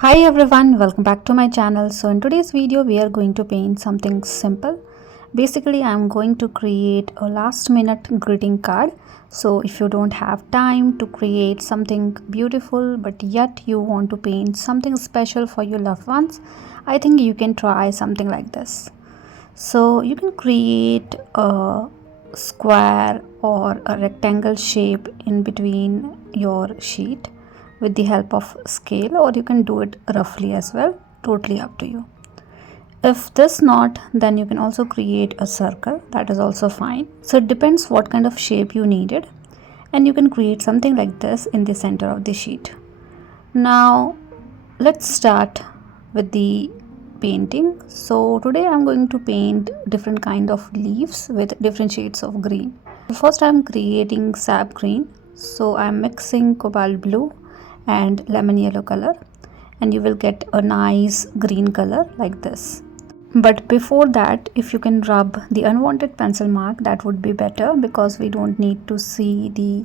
Hi everyone, welcome back to my channel. So in today's video we are going to paint something simple. Basically I'm going to create a last minute greeting card. So if you don't have time to create something beautiful but yet you want to paint something special for your loved ones, I think you can try something like this. So you can create a square or a rectangle shape in between your sheet with the help of scale, or you can do it roughly as well, totally up to you. If this not, then you can also create a circle, that is also fine. So it depends what kind of shape you needed, and you can create something like this in the center of the sheet. Now let's start with the painting. So today I'm going to paint different kind of leaves with different shades of green. First I'm creating sap green, so I'm mixing cobalt blue and lemon yellow color, and you will get a nice green color like this. But before that, if you can rub the unwanted pencil mark, that would be better, because we don't need to see the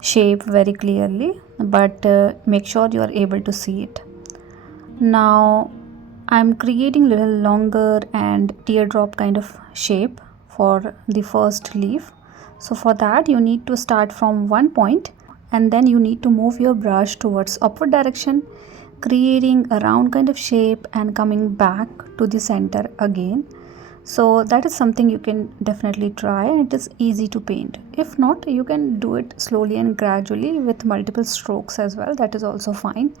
shape very clearly, but make sure you are able to see it. Now I'm creating little longer and teardrop kind of shape for the first leaf. So for that you need to start from one point, and then you need to move your brush towards upward direction, creating a round kind of shape and coming back to the center again. So that is something you can definitely try, and it is easy to paint. If not, you can do it slowly and gradually with multiple strokes as well, that is also fine,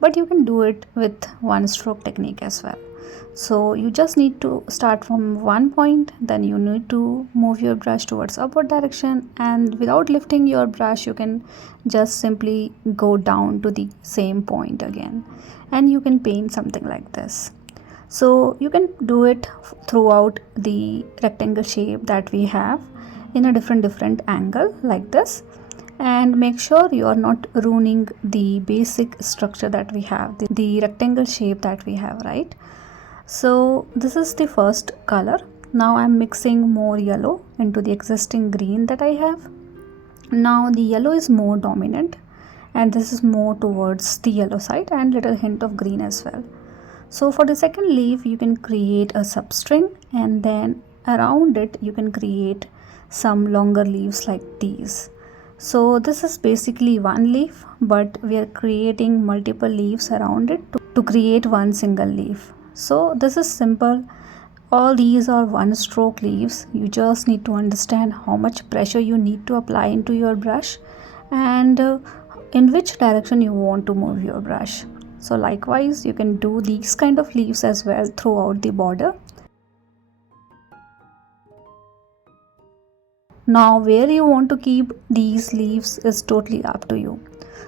but you can do it with one stroke technique as well. So you just need to start from one point, then you need to move your brush towards upward direction, and without lifting your brush you can just simply go down to the same point again, and you can paint something like this. So you can do it throughout the rectangle shape that we have in a different angle like this, and make sure you are not ruining the basic structure that we have, the rectangle shape that we have, right? So this is the first color. Now I'm mixing more yellow into the existing green that I have. Now the yellow is more dominant, and this is more towards the yellow side, and little hint of green as well. So for the second leaf you can create a substring, and then around it you can create some longer leaves like these. So this is basically one leaf, but we are creating multiple leaves around it to create one single leaf. So this is simple. All these are one stroke leaves. You just need to understand how much pressure you need to apply into your brush, and in which direction you want to move your brush. So likewise you can do these kind of leaves as well throughout the border. Now where you want to keep these leaves is totally up to you.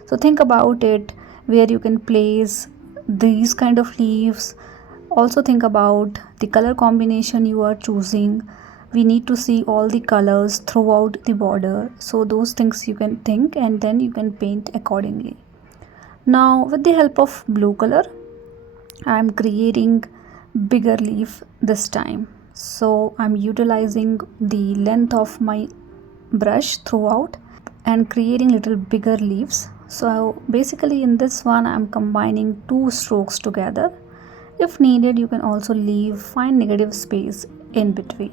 So think about it, where you can place these kind of leaves. Also think about the color combination you are choosing. We need to see all the colors throughout the border, so those things you can think, and then you can paint accordingly. Now with the help of blue color I am creating bigger leaf this time. So I'm utilizing the length of my brush throughout and creating little bigger leaves. So basically in this one I'm combining two strokes together. If needed you can also leave fine negative space in between.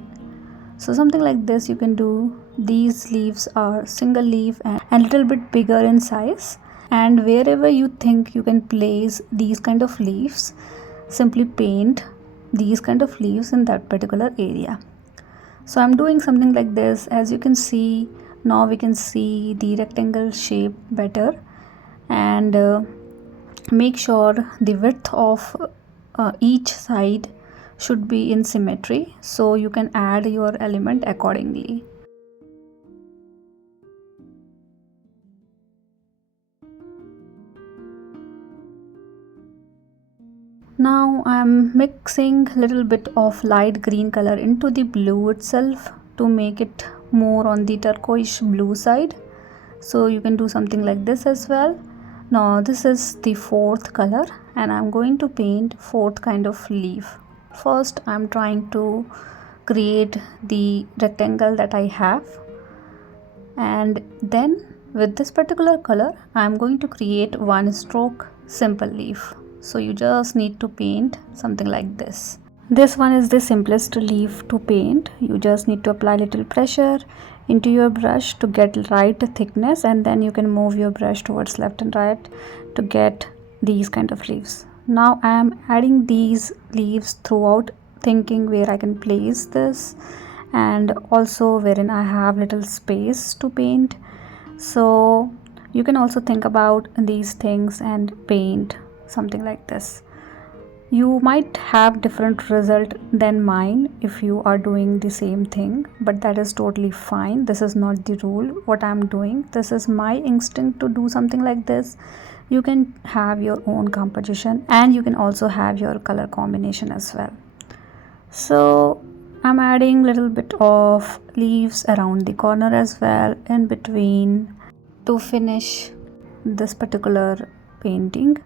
So something like this you can do. These leaves are single leaf and little bit bigger in size, and wherever you think you can place these kind of leaves, simply paint these kind of leaves in that particular area. So I'm doing something like this. As you can see, now we can see the rectangle shape better, and make sure the width of each side should be in symmetry, so you can add your element accordingly. Now I'm mixing little bit of light green color into the blue itself to make it more on the turquoise blue side. So you can do something like this as well. Now this is the fourth color, and I'm going to paint fourth kind of leaf. First I'm trying to create the rectangle that I have, and then with this particular color I'm going to create one stroke simple leaf. So you just need to paint something like this. This one is the simplest leaf to paint. You just need to apply little pressure into your brush to get right thickness, and then you can move your brush towards left and right to get these kind of leaves. Now I am adding these leaves throughout, thinking where I can place this and also wherein I have little space to paint. So you can also think about these things and paint something like this. You might have different result than mine if you are doing the same thing, but that is totally fine. This is not the rule what I'm doing. This is my instinct to do something like this. You can have your own composition and you can also have your color combination as well. So I'm adding little bit of leaves around the corner as well in between to finish this particular painting.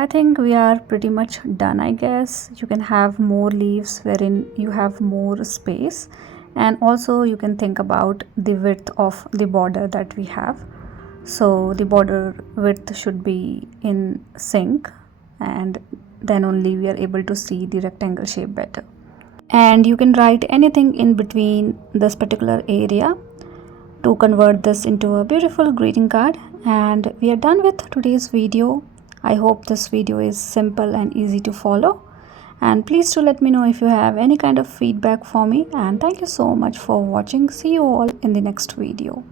I think we are pretty much done, I guess. You can have more leaves wherein you have more space, and also you can think about the width of the border that we have. So the border width should be in sync, and then only we are able to see the rectangle shape better. And you can write anything in between this particular area to convert this into a beautiful greeting card. And we are done with today's video. I hope this video is simple and easy to follow, and please do let me know if you have any kind of feedback for me, and thank you so much for watching. See you all in the next video.